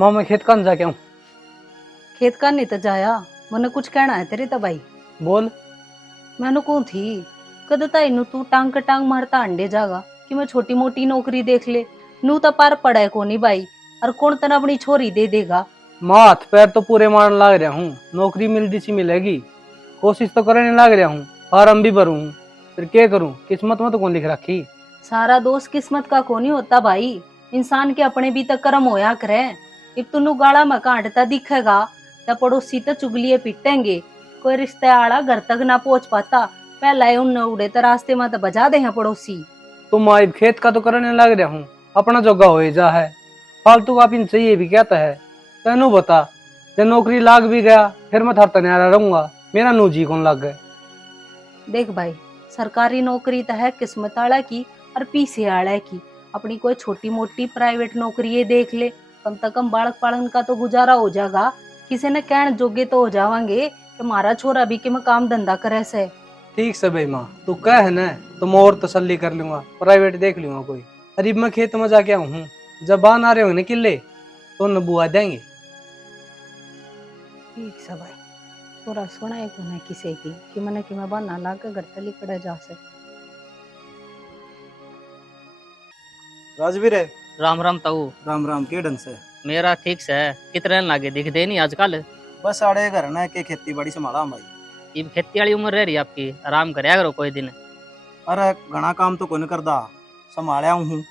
माँ मैं खेत कहाँ जाके आऊँ? खेत का नहीं तो जाया। मैंने कुछ कहना है तेरे तो भाई। बोल। मैंने कौन थी कद ताई तू टांग का टांग मारता अंडे जागा कि मैं छोटी मोटी नौकरी देख ले। नू तो पार पड़ा है कोनी भाई। और कौन तना अपनी छोरी दे देगा। माँ हाथ पैर तो पूरे मारने लाग रहा हूँ, नौकरी मिलती सी मिलेगी। कोशिश तो करने लाग रहा हूँ, फार्म भी भरूँ। फिर क्या करूँ, किस्मत में तो कौन लिख रखी। सारा दोष किस्मत का कोनी होता भाई। इंसान के अपने भी तक कर्म होया करे। इब तू गाड़ा में कांटता दिखेगा तो पड़ोसी तो चुगलिए पिटेंगे। कोई रिश्ते आड़ा घर तक ना पहुंच पाता। पहला ही उन उड़े तो रास्ते में तो बजा दे हैं पड़ोसी। तो माँ इब खेत का तो करने लग रहा हूँ, अपना जोगा हो जा है। फालतू का पिन चाहिए भी कहता है। तेनू बता, जब नौकरी लाग भी गया फिर मैं थार तैयार रहूंगा। मेरा नू जी कौन लग गए। देख भाई, सरकारी नौकरी तो है किस्मत आड़ा की और पीछे आड़ा की। अपनी कोई छोटी मोटी प्राइवेट नौकरी ये देख ले। कम से कम बालक पालन का तो गुजारा हो जाएगा। किसी ने कहने जोगे तो हो जावांगे कि हमारा छोरा भी कि मैं काम धंधा करे से। ठीक से भाई माँ, तू कह है ना तो मैं और तसल्ली कर लूंगा, प्राइवेट देख लूंगा कोई। अरे मैं खेत में जाके आऊँ हूँ, जब बान आ रहे हो ना किले तो न बुआ देंगे। ठीक से भाई। छोरा सुना है को किसी की कि मैंने कि मैं बहाना ला के घर तली कड़े जा से। राजवीर है। राम राम ताऊ। राम राम के ढंग से। मेरा ठीक से है। कितने लागे दिख दे नहीं आजकल। बस आड़े घर ना के खेती बाड़ी संभाला हम भाई। ये खेती वाली उम्र रह रही है आपकी, आराम करया करो कोई दिन। अरे घना काम तो कोई नहीं करदा, संभालिया हूँ।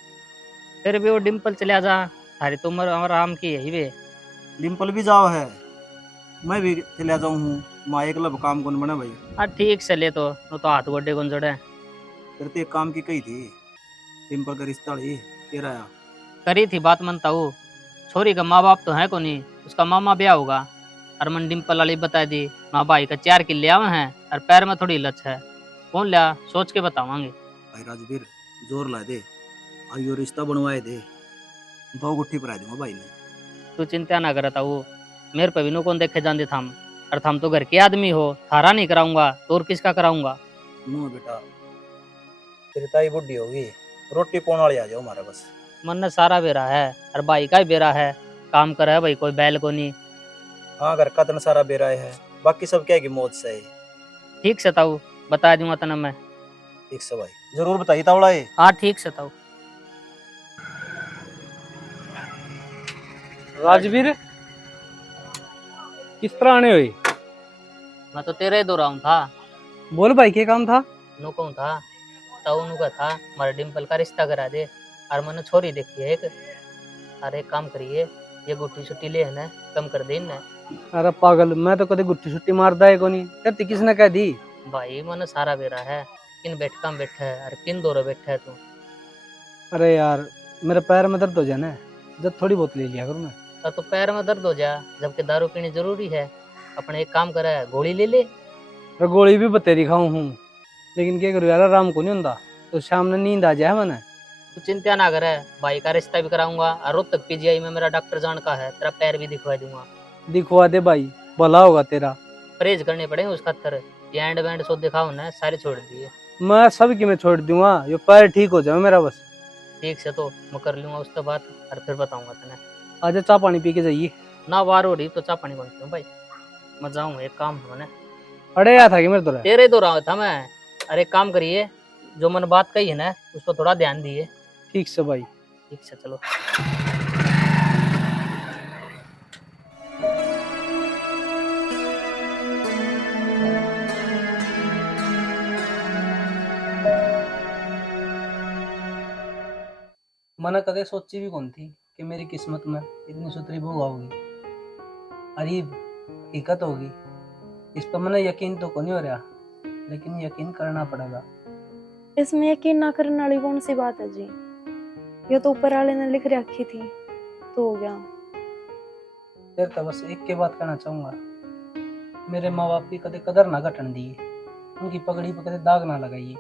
फिर भी वो डिम्पल चले जा। थारी तो उम्र आराम की है ही वे। डिम्पल भी जाओ है, मैं भी चला जाऊँ हूँ। माँ एक लब काम कौन बने भाई। हाँ ठीक से ले तो हाथ गोडे कौन जोड़े। फिर तो एक काम की कही थी, डिम्पल का रिश्ता ही के रहा। करी थी बात मनता हूँ। छोरी का माँ बाप तो है को नहीं, उसका मामा ब्याह होगा। और मन डिम्पल वाली बता दी। माँ भाई का 4 किले आवे हैं और पैर में थोड़ी लच है। कौन लिया सोच के बतावांगे। भाई राजवीर जोर ला दे, आइयो रिश्ता बनवाए दे, 2 गुट्ठी पर दूंगा भाई ने। तू चिंता ना करता हूँ। मेरे पे भी नो कौन देखे जाते थम। और थम तो घर के आदमी हो, थारा नहीं कराऊंगा तो और किसका कराऊंगा। नो बेटा, तेरी ताई बुढ़ी होगी, रोटी पौन वाली आ जाओ हमारे बस। मन ने सारा बेरा है और भाई का ही बेरा है। काम कर है भाई, कोई बैल को नहीं। हाँ घर का तन सारा बेराय है, बाकी सब क्या है कि मौज से है। ठीक से ताऊ, बता दूंगा तना मैं। ठीक से भाई, जरूर बताइए तावड़ा है। हाँ ठीक से ताऊ। राजवीर किस तरह आने हुई? मैं तो तेरे दो राउंड था। बोल भाई, क्या काम था? नु कहूँ था ताऊ नु का था हमारे डिम्पल का रिश्ता करा दे। और मैंने छोरी देखी है एक। अरे काम करिए, ये गुट्टी छुट्टी ले है ना, कम कर दे ना। अरे पागल, मैं तो कभी गुट्टी छुट्टी मारदा है को नहीं करती, किसने कह दी? भाई मैंने सारा बेरा है। किन बैठका में बैठा है और किन दौरे बैठा है तू। अरे यार, मेरे पैर में दर्द हो जाए ना, जब थोड़ी बहुत ले लिया करूँ मैं। तो पैर में दर्द हो जा, जबकि दारू पीनी जरूरी है। अपने एक काम करा है, गोली ले ले। अरे गोली भी बतेरी खाऊं हूँ, लेकिन क्या करूँ यार, आराम को नहीं होता। तो शाम में नींद आ जाए मैंने। तू चिंता ना करे, भाई का रिश्ता भी कराऊंगा और रोहतक पीजीआई में मेरा डॉक्टर जान का है, तेरा पैर भी दिखवा दूंगा। दिखवा दे भाई, भला होगा तेरा। परहेज करने पड़ेंगे उस खातर। ये एंड बैंड सो दिखाओ ना, सारे छोड़ दिए। मैं सब की मैं छोड़ दूंगा, ये पैर ठीक हो जाए मेरा बस। ठीक से तो मैं कर लूंगा उसके बाद और फिर बताऊंगा तेने। आजा चाय पानी पी के जाइए। ना वार हो रही तो चाह पानी बनती हूँ भाई। मैं जाऊँ, एक काम है मैंने। अरे यार था कि मेरे तो तेरे तो रहा था मैं। अरे एक काम करिए, जो मैंने बात कही है ना उस पर थोड़ा ध्यान दिए। ठीक से भाई। ठीक से चलो। मैंने कदे सोची भी कौन थी कि मेरी किस्मत में इतनी सुथरी बहू आओगी। अरीब हकीकत होगी, इस पर मैंने यकीन तो को नहीं हो रहा, लेकिन यकीन करना पड़ेगा। इसमें यकीन ना करने वाली कौन सी बात है जी। ये तो ऊपर वाले ने लिख रखी थी तो हो गया। फिर तो बस एक के बात कहना चाहूंगा, मेरे माँ बाप की कदे कदर ना घटन दिए, उनकी पगड़ी पर कदे दाग ना लगाइए।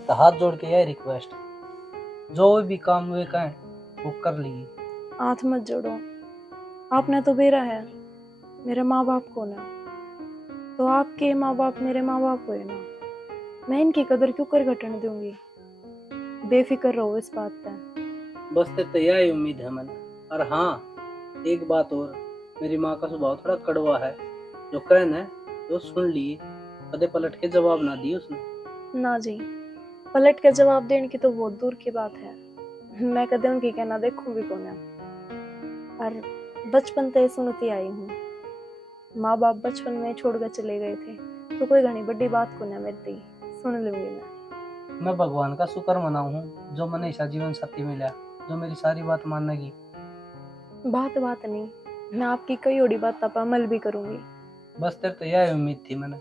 तो हाथ जोड़ के यह रिक्वेस्ट, जो भी काम वे कहें वो कर लिए। हाथ मत जोड़ो, आपने तो बेरा है। मेरे माँ बाप कौन है? तो आपके माँ बाप मेरे माँ बाप हुए ना। मैं इनकी कदर क्यों कर घटने दूंगी। बेफिक्र रहो इस बात पे। बस तो यही उम्मीद है मैंने। और हाँ, एक बात और, मेरी माँ का स्वभाव थोड़ा कड़वा है। जो कहना है तो सुन लिए, कदे पलट के जवाब ना दिए उसने। ना जी, पलट के जवाब देने की तो बहुत दूर की बात है। मैं कदे उनकी कहना देखूं भी कौन है। और बचपन से सुनती आई हूँ, माँ बाप बचपन में छोड़ कर चले गए थे तो कोई घनी बड़ी बात को ना मेरी सुन लूंगी मैं भगवान का शुक्र मनाऊ हूँ जो मैंने ऐसा जीवन साथी मिला जो मेरी सारी बात मानेगी। बात नहीं, मैं आपकी कई ओडी बात पर अमल भी करूंगी। बस तेरे तो यह उम्मीद थी मैंने,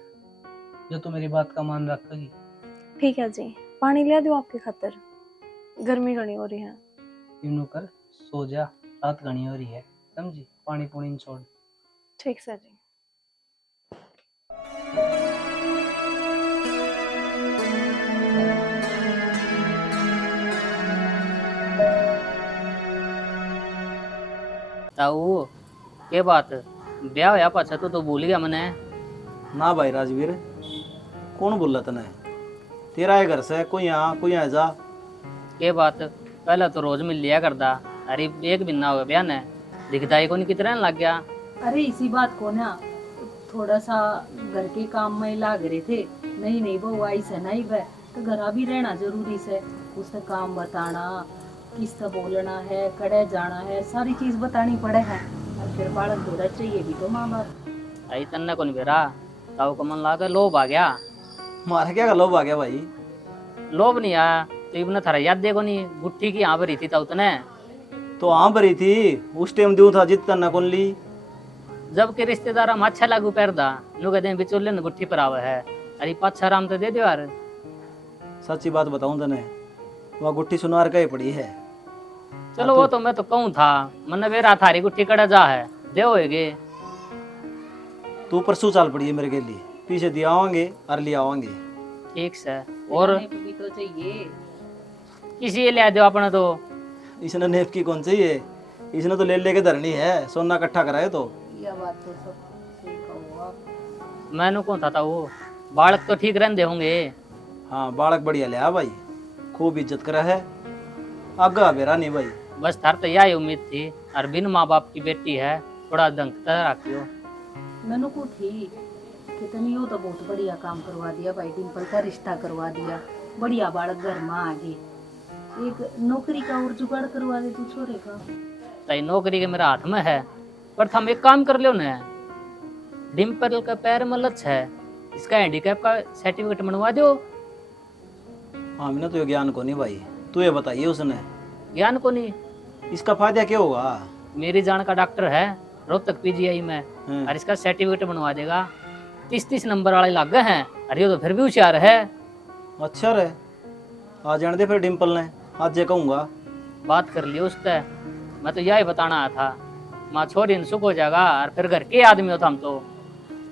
जो तू मेरी बात का मान रखेगी। ठीक है जी, पानी ले दूं आपकी खातर? गर्मी घनी हो रही है। यूं कर, सो जा, रात घनी हो रही है, समझी? पानी पूनी छोड़। ठीक सर जी। ताऊ के बात ब्याह होया पाछा तो भूल गया मने। ना भाई राजवीर, कौन बोला तने? तेरा है घर से कोई यहाँ कोई यहाँ जा। के बात पहले तो रोज मिल लिया करता, अरे एक भी ना हुआ ब्याह ने, दिखता ही कोनी कितना लग गया। अरे इसी बात को ना थोड़ा सा घर के काम में लाग रहे थे। नहीं वो आई से नहीं वह तो घर भी रहना जरूरी से, उससे काम बताना, किससे बोलना है, कड़े जाना है, सारी चीज बतानी पड़े है। और फिर बालक दूरा चाहिए भी तो माँ बाप। आई तन्ने कोनी बेरा, ताऊ को मन लागे लोभ आ गया। मारा क्या लोभ आ गया भाई? लोभ नहीं आया तो इबने थारा याद देखो नहीं, गुट्ठी की यहाँ भरी थी ताऊ तने। तो हाँ भरी थी उस टाइम दूं था जित करना कौन ली। जब के रिश्तेदार हम अच्छा लागू पैरदा नु कहते हैं बिचोले ने गुट्ठी पर आवे है, अरे पाछा राम तो दे दो यार। सच्ची बात बताऊं तने, वह गुट्ठी सुनार का ही पड़ी है। चलो वो तो मैं तो कहूँ था, मन बेरा थारी गुट्ठी कड़ा जा है दे होएगे। तू परसों चाल पड़ी है मेरे के लिए, पीछे दिया आवांगे और ले आवांगे। ठीक से, और भी तो चाहिए। किसी ले दो अपना तो। इसने नेप की कौन चाहिए, इसने तो ले लेके धरनी है, सोना इकट्ठा कराए तो। यह बात तो सब सही कहो आप। मैंने कौन था वो, बालक तो ठीक रहने होंगे। हाँ बालक बढ़िया ले आ भाई, खूब इज्जत करा है, आगा बेरा नहीं भाई। बस थार तो यही उम्मीद थी, और बिन माँ बाप की बेटी है, थोड़ा दंगता रखियो। मैंने को थी कितनी हो तो बहुत बढ़िया काम करवा दिया भाई, डिम्पल का रिश्ता करवा दिया, बढ़िया बालक घर में आ गए। एक नौकरी का और जुगाड़ करवा दे तू छोरे का। तई नौकरी के मेरा हाथ में है, पर हम एक काम कर लो ना, डिम्पल का पैर में लच है, इसका हैंडीकैप का सर्टिफिकेट बनवा दो। हाँ मैंने तो ये ज्ञान को नहीं भाई, तू ये बताइए उसने ज्ञान को नहीं, इसका फायदा क्या होगा? मेरी जान का डॉक्टर है रोहतक पीजीआई में, हम्म। और इसका सर्टिफिकेट बनवा देगा। 30 नंबर वाले लग गए हैं, अरे ये तो फिर भी होशियार है। अच्छा रे, आ जाने दे फिर डिम्पल ने, आज ये कहूँगा। बात कर ली उससे, मैं तो यही बताना आया था, माँ छोरी सुख हो जाएगा, और फिर घर के आदमी हो हम तो।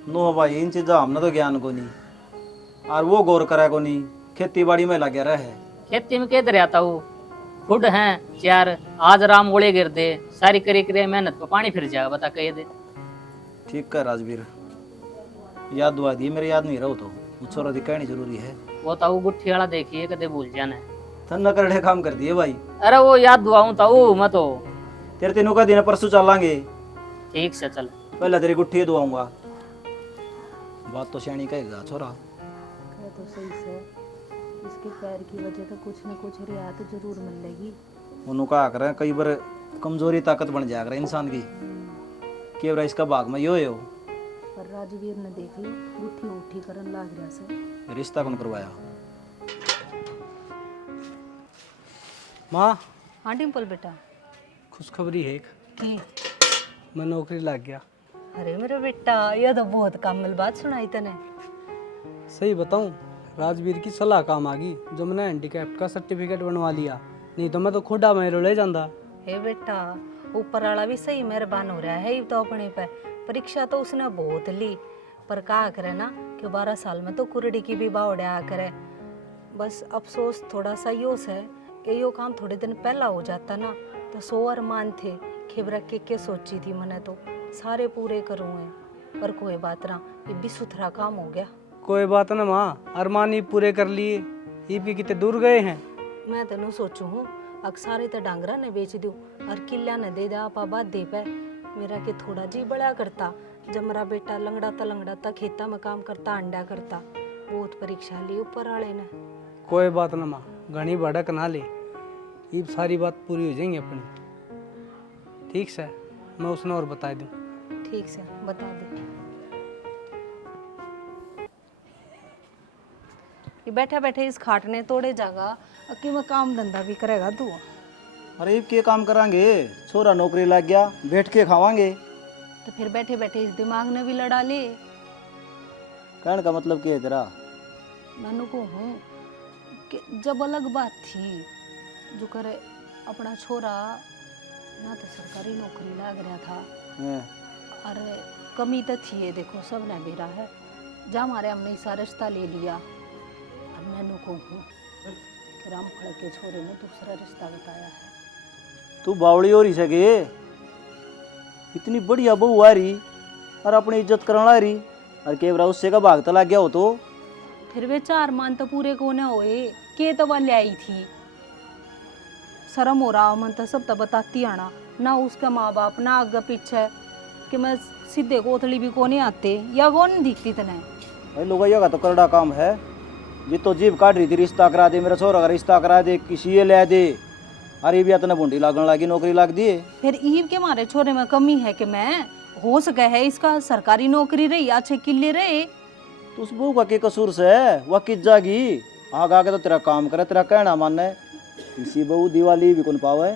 नो भाई इन चीज़ा हमने तो ज्ञान को नहीं, और वो गौर करा को नहीं, खेती बाड़ी में लगे रहे। खेती में किधर आता हूँ, खुद हैं चार, आज राम ओले गिर दे, सारी करी करे मेहनत पर पानी फिर जाएगा, बता कह दे। ठीक है राजवीर, याद दुआ दी, मेरे याद नहीं रहो तो छोरा दी कहनी जरूरी है। वो ताऊ गुट्ठी वाला देखिए कदे भूल जाना। तन न करड़े काम कर दिए भाई। अरे वो याद दुआऊं ताऊ मैं तो। तेरे तीनों का दिन है, परसों चलांगे। ठीक से चल। पहले तेरी गुट्ठी दुआऊंगा। बात तो श्याणी कहेगा छोरा। कह तो सही से, इसके पैर की वजह से कुछ न कुछ रियायत जरूर मिलेगी। उन्होंने कहा करें कई बार कमजोरी ताकत बन जाया करे इंसान की, केवरा इसका भाग में यो हो। पर राजवीर ने देख ली गुट्ठी उठी करन लाग रहा से। रिश्ता कौन करवाया? माँ, हाँ डिम्पल बेटा। खुशखबरी है एक, की? मैं नौकरी लग गया। अरे मेरा बेटा, यह तो बहुत कामल बात सुनाई तने। सही बताऊं, राजवीर की सलाह काम आ गई, जो मैंने हैंडीकैप का सर्टिफिकेट बनवा लिया, नहीं तो मैं तो खुदा में ले जाता। हे बेटा, ऊपर वाला भी सही मेहरबान हो रहा है तो अपने पे। परीक्षा तो उसने बहुत ली, पर कहा करे ना कि 12 साल में तो कुरड़ी की भी बावड़िया करे। बस अफसोस थोड़ा सा यो है कि यो काम थोड़े दिन पहला हो जाता ना तो 100 अरमान थे, खिबरा के सोची थी मैंने तो सारे पूरे करूँगे, पर कोई बात ना, ये भी सुथरा काम हो गया। कोई बात ना माँ, अरमान ही पूरे कर लिए, ईब के कितने दूर गए हैं। मैं तेनों सोचू हूँ अक्सारे तो डांगरा ने बेच दूँ और किला ने दे दे आपा बात दे पे, मेरा के थोड़ा जी बड़ा करता। जब मेरा बेटा लंगड़ा था खेता में काम करता, अंडा करता। बहुत परीक्षा ली ऊपर वाले ने। कोई बात ना माँ, घनी भड़क ना ले, ये सारी बात पूरी हो जाएंगी अपनी। ठीक से मैं उसने और बता दूँ। ठीक से बता दे। ये बैठे बैठे इस खाट ने तोड़े जागा, कि मैं काम धंधा भी करेगा तू। अरे के काम करांगे, छोरा नौकरी लग गया, बैठ के खावांगे। तो फिर बैठे बैठे इस दिमाग ने भी लड़ा ले। कहने का मतलब क्या है तेरा? मैंने को हूँ कि जब अलग बात थी जो करे अपना छोरा ना तो सरकारी नौकरी लग रहा था। हैं? अरे कमी तो थी है, देखो सब ने बेरा है जा हमारे हमने इसा रिश्ता ले लिया। और मैंने को हूँ कि रामफल के छोरे ने दूसरा रिश्ता बताया है। तू बावड़ी हो रही सके, इतनी बढ़िया बहू आ रही और अपनी इज्जत करने ला रही, और केवरा उससे का भाग तला गया हो तो फिर वे 4 मान तो पूरे को न होए के तो वाले आई थी। शर्म हो रहा मन तो सब तो बताती आना ना, उसका माँ बाप ना आगे पीछे कि मैं सीधे कोथली भी को नहीं आते या कौन दिखती तने। भाई लोग का तो करड़ा काम है, जी तो जीभ काट रही थी रिश्ता करा दे, मेरा छोरा का रिश्ता करा दे, किसी ये ले दे। अरे भी इतना बूंदी लागने लगी, नौकरी लग दी। फिर ईव के मारे छोरे में कमी है कि मैं हो सके है इसका सरकारी नौकरी रही अच्छे किले रहे। तो उस बहू का के कसूर से वह किस जागी, आगे आगे तो तेरा काम करे, तेरा कहना माने। किसी बहू दिवाली भी कौन पावे।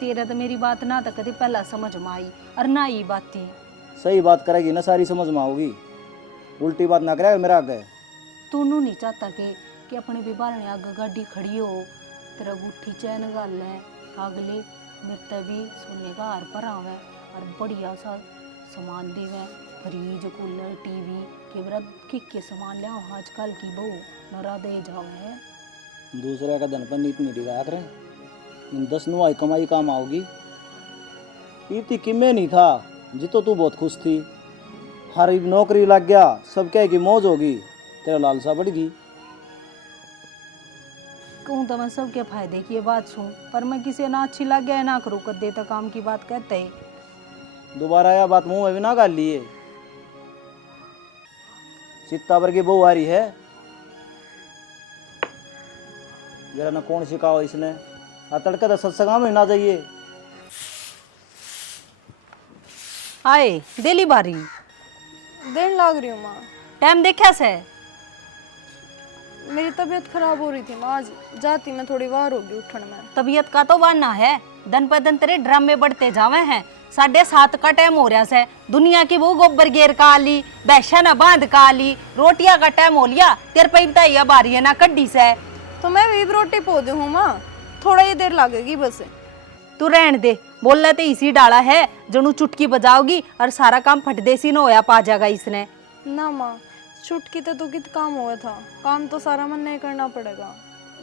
तेरा तो मेरी बात ना तो कभी पहला समझ में आई और ना ही बात थी। सही बात करेगी ना सारी समझ में आओगी, उल्टी बात ना करेगा मेरा आगे। तू नू नहीं चाहता कि अपने भी बारने आगे गाड़ी खड़ी हो, तेरा गुट्ठी चैन गाल ले अगले मेरे भी सोने का हार पर आवे और बढ़िया सा सामान देवे, फ्रिज कूलर टीवी कैमरा के सामान ले आजकल की बहू नरा दे जावे है। दूसरे का धन पर नीत नहीं दिखा करे, इन 10 नुआई कमाई काम आओगी। इतनी किम्मे नहीं था जितो तू बहुत खुश थी, हर नौकरी लग गया, सब कह की मौज होगी, तेरा लालसा बढ़ गई। कहूँ तो मैं सबके फायदे की ये बात सुन, पर मैं किसी ना अच्छी लग गया ना करूँ कर देता काम की बात कहते ही। दोबारा यह बात मुंह में भी ना गाल लिए। सीतावर की बहू आ रही है, जरा ना कौन सिखाओ इसने, आ तड़के तो सत्संगा में ना जाइए। आए दिली बारी देर लाग रही हूँ माँ, टाइम देखा से। मेरी तबीयत खराब हो रही थी माँ, आज जाती मैं थोड़ी वार होगी उठने में। तबीयत का तो बाना है, दिन पर दिन तेरे ड्रामे बढ़ते जावे हैं। 7:30 का टाइम हो रहा से, दुनिया की वो गोबर गेर का आली, बैशा न बांध का आली, रोटियां का टाइम हो लिया, तेरे पे या बारी है ना कड्डी से। तो मैं भी रोटी पौधे हूँ माँ, थोड़ा ही देर लगेगी बस। तू रहन दे, बोलना तो इसी डाला है जनु चुटकी बजाओगी और सारा काम फट देसी न होया पा जाएगा इसने। ना माँ, छुटकी तो कित काम हुआ था, काम तो सारा मन नहीं करना पड़ेगा,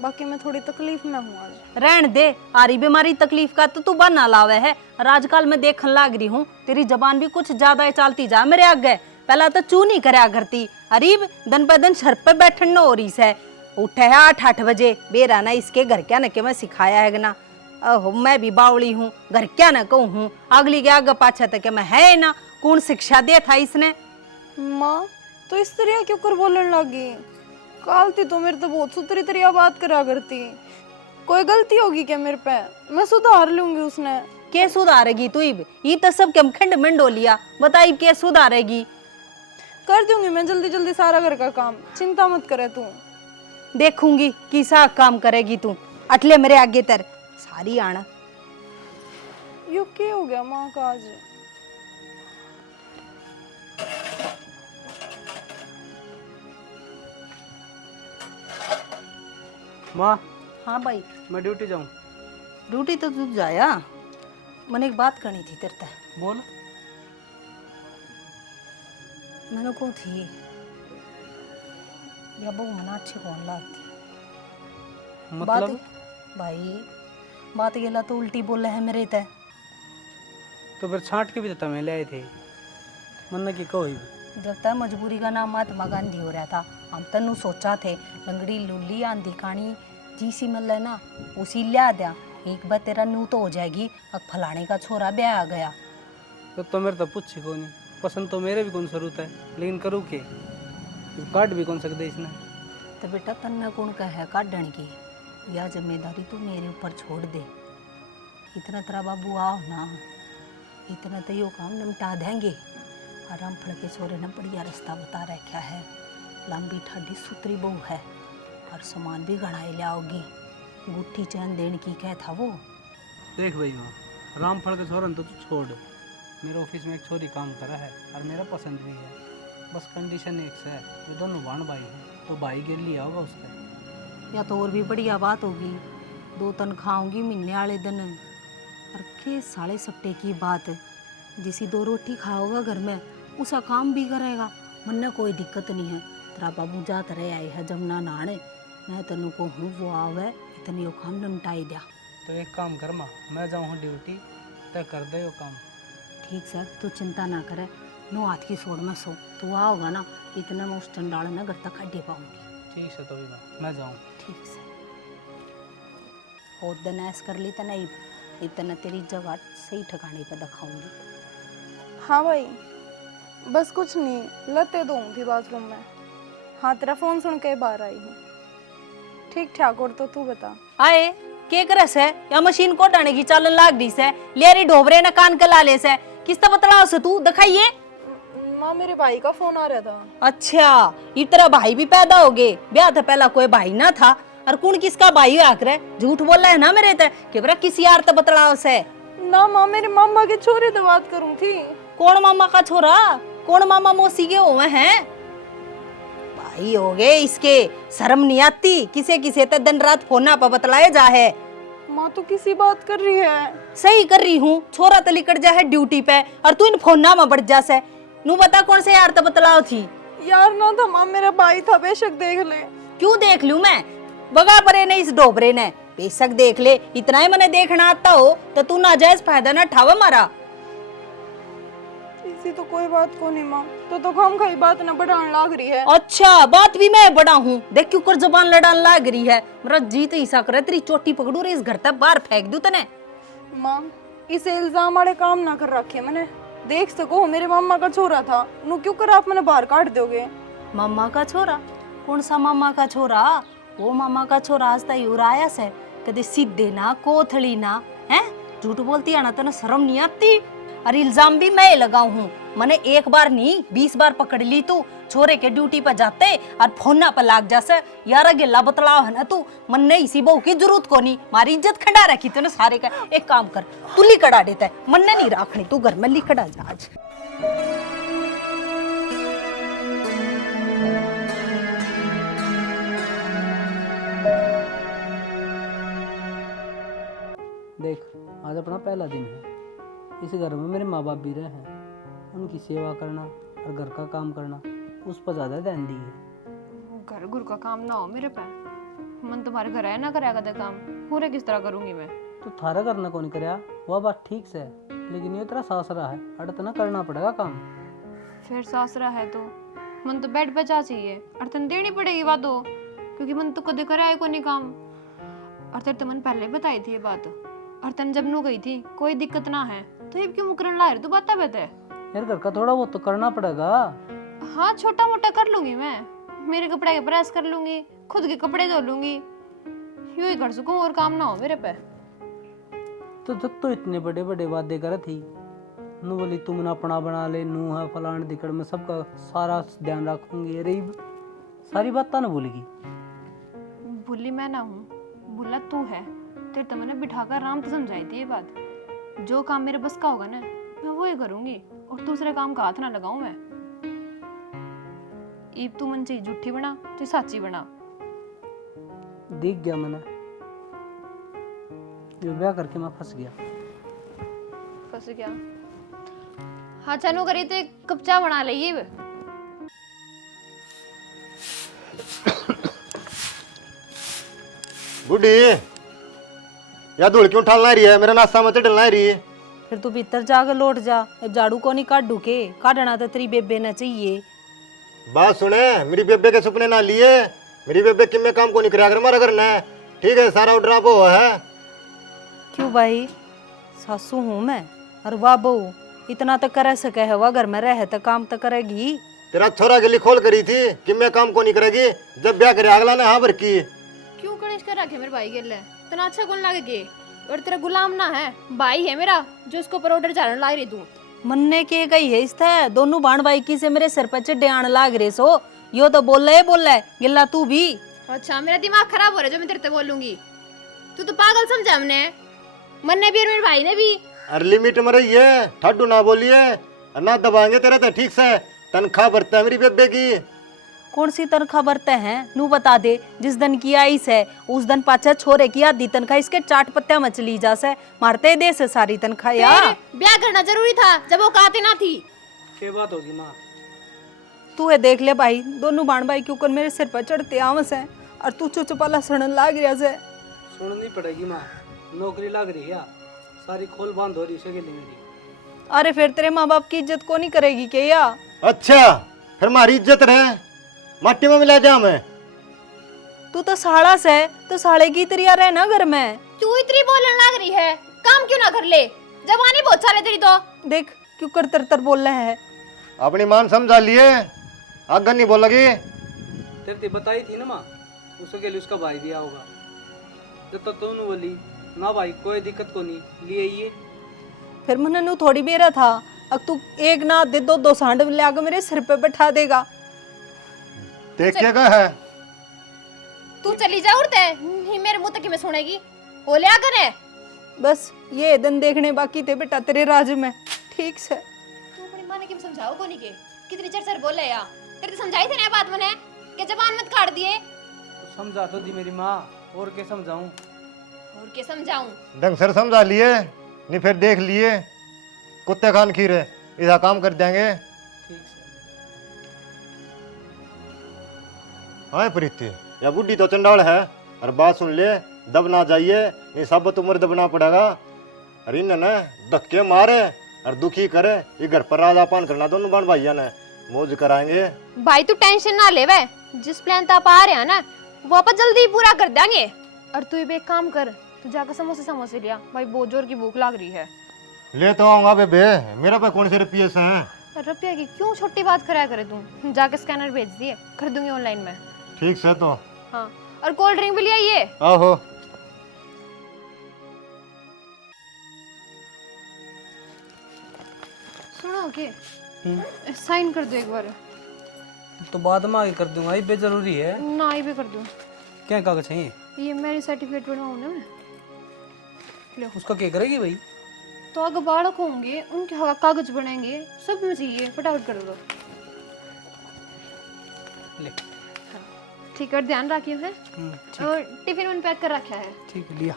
बाकी मैं थोड़ी तकलीफ में हूँ आज। रहन दे, आरी बीमारी तकलीफ का तो तू बना लावे है, और आजकल मैं देखने लाग रही हूँ तेरी जबान भी कुछ ज्यादा ही चलती जा मेरे आगे। पहला तो चू नहीं करया करती, अरीब दिन पर दिन सर पे बैठन न हो रही से। उठे है 8 बजे, बेरा ना इसके घर क्या न के मैं सिखाया है ना। ओहो मैं भी बावली हूँ, घर क्या न कहूँ हूँ, अगली के आगे पाछा तक मैं है ना, कौन शिक्षा दे था इसने। माँ तो इस तरह क्यों कर बोलने लगी, कालती तो मेरे तो बहुत सुथरी तरीका बात करा करती, कोई गलती होगी क्या मेरे पे, मैं सुधार लूंगी उसने। के सुधारेगी तू इब, ये तो सब कम खंड मंडो लिया, बता इब के सुधारेगी। कर दूंगी मैं जल्दी जल्दी सारा घर का काम, चिंता मत करे तू। देखूंगी किसा काम करेगी तू, अटले मेरे आगे तर सारी आना। यो क्या हो गया माँ का आज। माँ हाँ भाई, मैं ड्यूटी जाऊँ। ड्यूटी तो तू जाया, मैंने एक बात करनी थी तेरे से। बोल। मैंने को थी या बहु मना अच्छी कौन लागती मतलब बात भाई, बात गेला तो उल्टी बोल रहे है मेरे ते। तो फिर छांट के भी तो मैं ले आए थे, मन की कहो ही। जब तक मजबूरी का नाम महात्मा गांधी हो रहा था, हम तनु सोचा थे लंगड़ी लुल्ली आंधी कानी जी सी मिल ना उसी लिया दिया, एक बार तेरा न्यू तो हो जाएगी, अब फलाने का छोरा ब्याह आ गया। तो मेरे तो पूछी को नहीं, पसंद तो मेरे भी कौन जरूरत है, लेकिन करूँ के, काट भी कौन सकते इसने। तो बेटा तन्ना कौन का है काटने की, यह जिम्मेदारी तू मेरे ऊपर छोड़ दे। इतना तेरा बाबू आओ ना, इतना तो यो काम निपटा देंगे। और हम फड़ के छोरे ने बढ़िया रास्ता बता रखा है, लंबी ठाडी सुतरी बहू है और सामान भी गढ़ाई लाओगी, गुट्ठी चैन देने की क्या था वो। देख भाई माँ, रामफल के छोरन तो तू छोड़, मेरे ऑफिस में एक छोरी काम करा है और मेरा पसंद भी है, बस कंडीशन एक से है, ये दोनों भाण भाई हैं, तो भाई के लिए होगा उसका। या तो और भी बढ़िया बात होगी, 2 तनख्वाहोंगी महीने वाले दिन। और के साले सट्टे की बात है, जिसी 2 रोटी खाओगा घर में उसका काम भी करेगा, मन कोई दिक्कत नहीं है। तेरा बाबू जात रहे आए है जमुना नहाने, मैं तेनू को हूँ वो आवे इतनी वो काम निपटाई दिया। तो एक काम कर माँ, मैं जाऊँ ड्यूटी, तय कर दे वो काम। ठीक सर, तू चिंता ना करे, 9 हाथ की सोड़ में सो, तू आओगा ना इतना मैं उस चंडाल ना घर तक खड्डे पाऊंगी। ठीक है तो भी माँ, मैं जाऊँ। ठीक से, और दिन ऐस कर ली तो नहीं, इतना तेरी जगह सही ठिकाने पे दिखाऊंगी। हाँ भाई, बस कुछ नहीं, लते धोऊंगी बाथरूम में। हाँ, तेरा फोन सुन के बाहर आई हूँ। ठीक ठाक, और तो तू बता। आए के करस है या मशीन को डाने की चालन लाग दी से, लेरी ढोबरे न कान कला ले से, किस तरह बतलाओ से तू दिखाइए। माँ, मेरे भाई का फोन आ रहा था। अच्छा, ये तेरा भाई भी पैदा हो गए, ब्याह था पहला कोई भाई ना था, और कौन किसका भाई आकर झूठ बोल रहा है ना मेरे ते, कि बरा किसी यार ते बतलाओ से ना माँ, मेरे मामा के छोरे से बात करूँ थी। कौन मामा का छोरा, कौन मामा मौसी के हुए हैं, भाई हो गए इसके, शर्म नहीं आती, किसे किसे ते दिन रात फोना पर बतलाए जा है। माँ तो किसी बात कर रही है। सही कर रही हूँ, छोरा तो लिकट जा है ड्यूटी पे और तू इन फोना में बढ़ जा से, नू बता कौन से यार ते बतलाओ थी। यार ना था माँ, मेरा भाई था, बेशक देख ले। क्यों देख लूं मैं, बगा परे ने इस डोबरे ने, बेशक देख ले, इतना ही मैंने देखना आता हो तो तू नाजायज फायदा ना ठावा मारा। इसी तो कोई बात को नहीं माँ, तो हम खाई बात ना बढ़ाने लाग रही है। अच्छा, बात भी मैं बड़ा हूँ, देख क्यों कर जबान लड़ान लाग रही है, मेरा जी तो ऐसा करे तेरी चोटी पकड़ू रे इस घर तक बाहर फेंक दूं तने। माँ, इसे इल्जाम वाले काम ना कर रखे मैंने, देख सको मेरे मामा का छोरा था, नु क्यों कर आप मैंने बाहर काट दोगे। मामा का छोरा, कौन सा मामा का छोरा, वो मामा का छोरा आज तक यूराया से, कदे सीधे ना कोथली ना है, झूठ बोलती है ना, तेने शर्म नहीं आती। और इल्जाम भी मैं लगाऊ हूँ, मैंने एक बार नहीं 20 बार पकड़ ली तू, छोरे के ड्यूटी पर जाते और फोना पर लाग जासे, यार गिल्ला बतलाव है ना तू, मन ने इसी बहू की जरूरत को नहीं, मारी इज्जत खंडा रखी तूने सारे का। एक काम कर, तू लिकड़ा देता है, मन ने नहीं रखनी, तू घर में लिकड़ा जा आज। देख, आज अपना पहला दिन है, इस घर में मेरे माँ बाप भी रहे हैं, उनकी सेवा करना और घर का काम करना उस पर ज़्यादा ध्यान दिए। घर गुर का काम ना हो मेरे पे, मन तुम्हारे घर है ना करेगा दे काम, पूरे किस तरह करूंगी मैं। तो थारा करना कौन करे, वह बात ठीक से है, लेकिन ये तेरा सासरा है, अड़तना करना पड़ेगा काम। फिर सासरा है तो मन तो बेड पे जा चाहिए, और तन देनी पड़ेगी बात हो, क्योंकि मन तो कदे कराए को नहीं काम, और तेरे तो मन पहले बताई थी ये बात, और तन जब नू गई थी कोई दिक्कत ना है, तो ये क्यों मुकरन ला रही तू बात बता। यार घर का थोड़ा बहुत तो करना पड़ेगा। हाँ, छोटा मोटा कर लूंगी मैं, मेरे कपड़े के प्रेस कर लूंगी, खुद के कपड़े धो लूंगी, यूं ही कर सकूं, और काम ना हो मेरे पे। तो जब तो इतने बड़े बड़े वादे कर थी, नू बोली तुम ना अपना बना ले, नू है फलान दिकड़ में सबका सारा ध्यान रखूंगी, अरे सारी बात ना भूलेगी। भूली मैं ना हूँ, भूला तू है, तेरे तो मैंने बिठाकर आराम से समझाई थी ये बात, जो काम मेरे बस का होगा ना मैं वो ही करूंगी, और दूसरे काम का हाथ ना लगाऊं मैं। ईब तू मन चाहिए झूठी बना तो साची बना। दिख गया मैंने, जो ब्याह करके मैं फंस गया। फंस गया? हाँ, चनो करी तो एक कप चाय बना ले। ये बुढ़ी या धूल क्यों ठालना रही है, मेरा नाश्ता मत डलना रही है। फिर तू भीतर जाकर लौट जा, अब झाड़ू को नहीं काटू के, काटना तो तेरी बेबे ने चाहिए। बात सुने, मेरी बेबे के सपने ना लिए, मेरी बेबे किम्मे काम को नहीं कराया कर, मारा करना है, ठीक है, सारा ऑर्डर आप हो है। क्यों भाई, सासू हूँ मैं और वाह बहू, इतना तो कर सके है, वह घर में रहे तो काम तो करेगी। तेरा छोरा के लिए खोल करी थी कि मैं काम को नहीं करेगी, जब ब्याह करे अगला ने हाँ भर की। क्यों कलेश कर रखे मेरे भाई के लिए? तना अच्छा कौन लगे? और तेरा गुलाम ना है, भाई है मेरा जो उसको पर ऑर्डर चालन ला रही तू। मन्ने के गई है इस है, दोनों बाण बाई की से मेरे सिर पर चढ़े आने लाग रहे सो। यो तो बोल रहे गिल्ला तू भी। अच्छा मेरा दिमाग खराब हो रहा है जो मैं तेरे से बोलूंगी। तू तो पागल समझा हमने, मन्ने भी और मेरे भाई ने भी। अरे लिमिट में रही है, ठड्डू ना बोलिए, ना दबाएंगे तेरे तो ठीक से। तनख्वाह भरता है मेरी बेबे की। कौन सी तनख्वाह भरते हैं नू बता दे। जिस दिन की आईस है उस दिन पाछा छोरे की आधी तनख्वाह इसके चाट पत्तिया में चली जा से, मारते दे से सारी तनख्वाह या। ब्याह करना जरूरी था जब वो कहते ना थी। क्या बात होगी माँ? तू ये देख ले भाई, दोनों बाण भाई क्यों कर मेरे सिर पर चढ़ते आवस है और तू चुचुपाला सड़न लाग रहा से। सुननी पड़ेगी माँ, नौकरी लग रही है, सारी खोल बांध हो रही है मेरी। अरे फिर तेरे माँ बाप की इज्जत को नहीं करेगी क्या या? अच्छा फिर हमारी इज्जत रहे, मट्टी में मिला जा मैं। तू तो साड़ा से, तो साड़े की तरिया रहे ना घर में। तू इतनी बोलने लग रही है, काम क्यों ना कर ले? जवानी बहुत साले तेरी तो। देख क्यों कर तर तर बोल रहे है। अपनी मान समझा लिए, आगे नहीं बोलोगी। तेरे बताई थी ना माँ, उसके लिए उसका भाई भी आओगा। जब तक दोनों बोली ना भाई कोई दिक्कत को नहीं लिए ये। फिर मैंने नू थोड़ी बेरा था, अब तू एक ना दे दो सांड ले आकर मेरे सिर पे बैठा देगा। देखिएगा है तू चली जा उड़ते मेरे मुंह तक में सुनेगी। हो लिया करे बस ये दिन देखने बाकी थे बेटा तेरे राज में। ठीक से तू अपनी मां ने क्यों समझाओ कोनी के? कितनी चर बोले या तेरे तो समझाई थी ना बात मैंने कि जबान मत काट दिए। समझा तो दी मेरी माँ, और क्या समझाऊं? और क्या समझाऊं? ढंग से समझा लिए, नहीं फिर देख लिए कुत्ते खान खीरे, इधर काम कर देंगे। ठीक से। हाँ प्रीति, या बुढ़ी तो चंडाल है, और बात सुन ले, दब ना जाइए, नहीं सब उम्र दबना पड़ेगा। अरे इन्हें ना धक्के मारे और दुखी करे, ये घर पर राजापान करना दोनों बहन भाइयों ने, मौज कराएंगे। भाई तू टेंशन ना ले वे, जिस प्लान आप आ रहे हैं ना वो आप जल्दी पूरा कर देंगे। और तू एक काम कर, तू जाकर समोसे लिया, भाई बहुत जोर की भूख लग रही है। ले तो आऊंगा बेबे, मेरा पे कौन से रुपये से हैं। रुपया की क्यों छोटी बात कराया करे तू? जाके स्कैनर भेज दिए, कर दूंगी ऑनलाइन में। ठीक से तो। हाँ और कोल्ड ड्रिंक भी ले आइए। आहो सुनो के साइन कर दो एक बार। तो बाद में आगे कर दूंगा, ये जरूरी है ना ये भी कर दो। क्या कागज चाहिए? ये मेरी सर्टिफिकेट बनवाऊं ना मैं। लो उसका क्या करेगी भाई? तो अगर बालक होंगे उनके कागज बनेंगे, सब में चाहिए, फटाफट कर दो। ले। ठीक है ध्यान रखियो है। ठीक। और टिफिन में पैक कर रखा है। ठीक है लिया।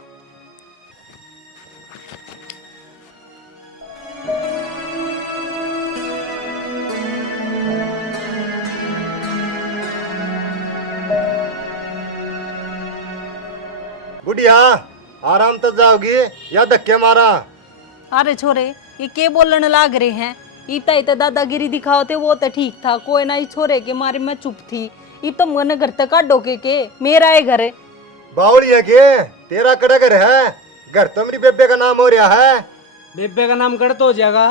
बुढ़िया आराम तक जाओगी या धक्के मारा? अरे छोरे ये के बोलने लाग रहे हैं? इतना इतना दादागिरी दिखाओ थे वो तो ठीक था, कोई ना। इस छोरे के मारे में चुप थी। ये तो मन घर तक काटो के मेरा है घर। बावली है के तेरा कड़ा घर है, घर तो मेरी बेबे का नाम हो रहा है। बेबे का नाम कर तो हो जाएगा,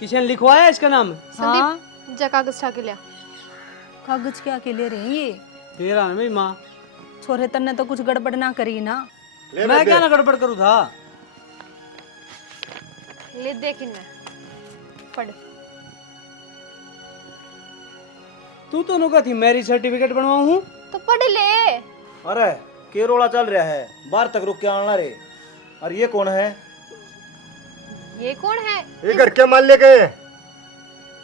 किसी ने लिखवाया इसका नाम? हाँ जा कागज छा के लिया। कागज क्या के ले रहे हैं ये? तेरा ना मेरी माँ। छोरे तन्ने तो कुछ गड़बड़ ना करी ना? ले मैं बेबे। क्या ना गड़बड़ करूँ था? ले देख इनमें पढ़। तू तो नुका थी मैरिज सर्टिफिकेट बनवाऊं हूँ। तो पढ़ ले। अरे के रोला चल रहा है, बाहर तक रुक के आना रे। और ये कौन है? ये कौन है? ये घर के मान ले गए।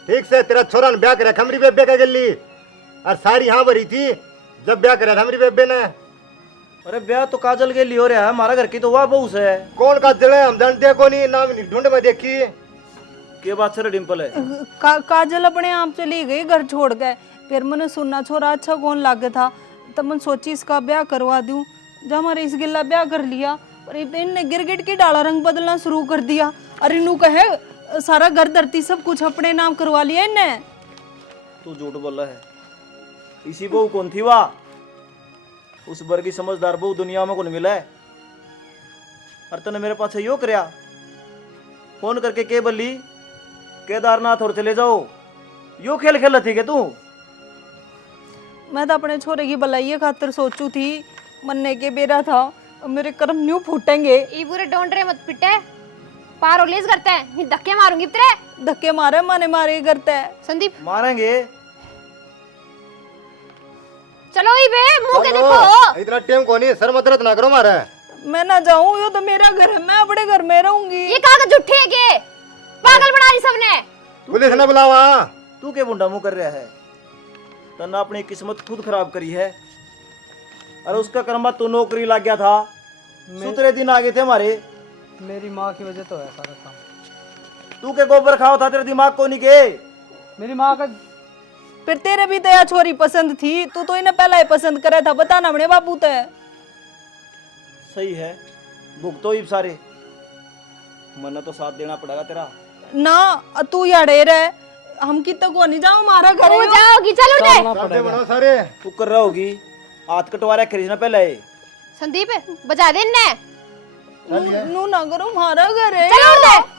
ठीक से तेरा छोरा ने ब्याह करा खमरी बेबे का गली, और सारी यहाँ भरी थी जब ब्याह करा खमरी बेबे ने। अरे ब्याह तो काजल के लिए हो रहा है, हमारा घर की तो वाह बहू है। कौन का जल है हम जानते को नहीं, नाम ढूंढ में देखी। के बात से डिम्पल है? काजल अपने आप चली गई घर छोड़ गए। फिर मैंने सुनना छोरा अच्छा कौन लागे था, तब मैं सोची इसका ब्याह करवा दूं। जब हमारे इस गिल्ला ब्याह कर लिया, पर इनने गिरगिट की डाला रंग बदलना शुरू कर दिया। अरे नू कहे सारा घर धरती सब कुछ अपने नाम करवा लिया इनने। तू झूठ बोल रहा है। इसी बहू कौन थी वाह? उस बर की समझदार बहू दुनिया में कौन मिला है? और तने मेरे पास यो करया फोन करके के बल्ली केदारनाथ और चले जाओ, यो खेल खेल थी के तू? मैं तो अपने छोरे की भलाई खातिर सोचू थी, मरने के बेरा था, अब मेरे कर्म न्यू फूटेंगे। ये पूरे डोंडरे मत पिटे, पार रिलीज करते हैं, नहीं धक्के मारूंगी तेरे। धक्के मारे माने मारे ही करता है। संदीप मारेंगे। चलो ही बे, मुंह के देखो। इतना टाइम को नहीं, सर मत रत ना करो मारे। मैं ना जाऊं, यो तो मेरा घर है, मैं अपने घर में रहूंगी। ये कागज झूठे है के? पागल बना दी सबने। पुलिस ने बुलावा। तू के बुंडा मुंह कर रहा है? तन्ना अपनी किस्मत खुद खराब करी है। और उसका कर्मा तू नौकरी लग गया था, सुतरे दिन आ गए थे हमारे। मेरी माँ की वजह तो है सारा काम। तू के गोबर खाओ था, तेरे दिमाग को नहीं के? मेरी माँ का फिर तेरे भी दया छोरी पसंद थी, तू तो इन्हें पहला ही पसंद करे था, बताना अपने बापू ते। सही है, भुगतो ही सारे, मरना तो साथ देना पड़ेगा तेरा। ना तू याड़े रहे, हम कितना को नहीं जाओ, हमारा घर तू है। जाओगी, चल उठे। चलते बनो सारे। तू कर रहा होगी, हाथ कटवारा खरीदना पहले। संदीप बजा दे इन्हें। नू ना करो, हमारा घर है। चल उठ दे।